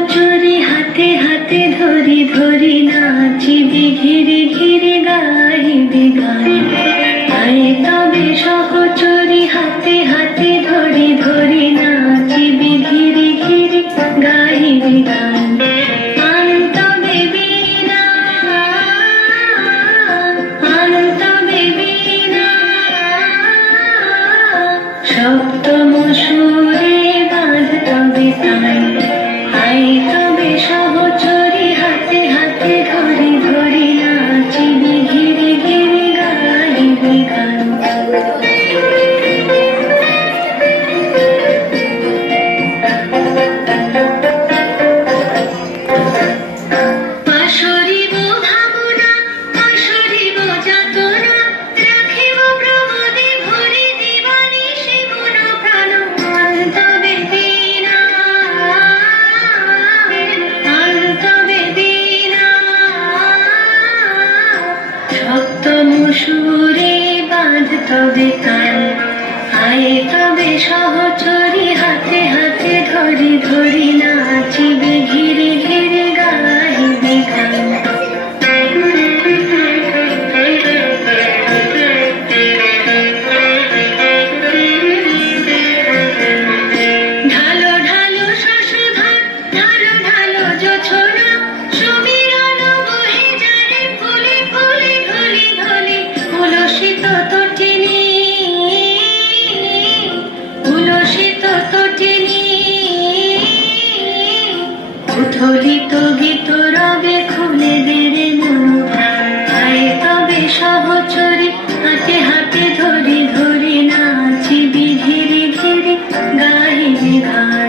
সহচরী হাতে হাতে ধরি ধরি নাচিবি ঘিরে ঘিরে গাহিবি গান। আয় তবে সহচরী হাতে হাতে ধরি ধরি নাচিবি ঘিরে ঘিরে গাহিবি গান। আনতবে বীণা আনতবে বীণা সপ্তম সুরে বাঁধ তবে তান। আয় তবে সহচরী হাতে হাতে ধরি ধরি নাচিবি ঘিরে ঘিরে গাহিবি গান। পাশরিব ভাবনা পাশরিব যাতনা রাখিব প্রমোদে ভরি দিবানিশি মন প্রাণ। আনতবে বীণা আনতবে বীণা সপ্তম সুরে বাঁধ তবে তান। আয় তবে সহচরী হাতে হাতে ধরি ধরি নাচিবি ঘিরে ঘিরে গাহিবি গান। ঢালো ঢালো শশধর ঢালো ঢালো জোছনা সমীরণ বহে যায় ফুলে ফুলে ধুলি ধুলি। উলসিত তটিনী উলসিত তটিনী উথলিত গীত রবে খুলে দেরে মন প্রাণ। আয় তবে সহচরী হাতে হাতে ধরি ধরি নাচিবি ঘিরে ঘিরে গাহিবি গান।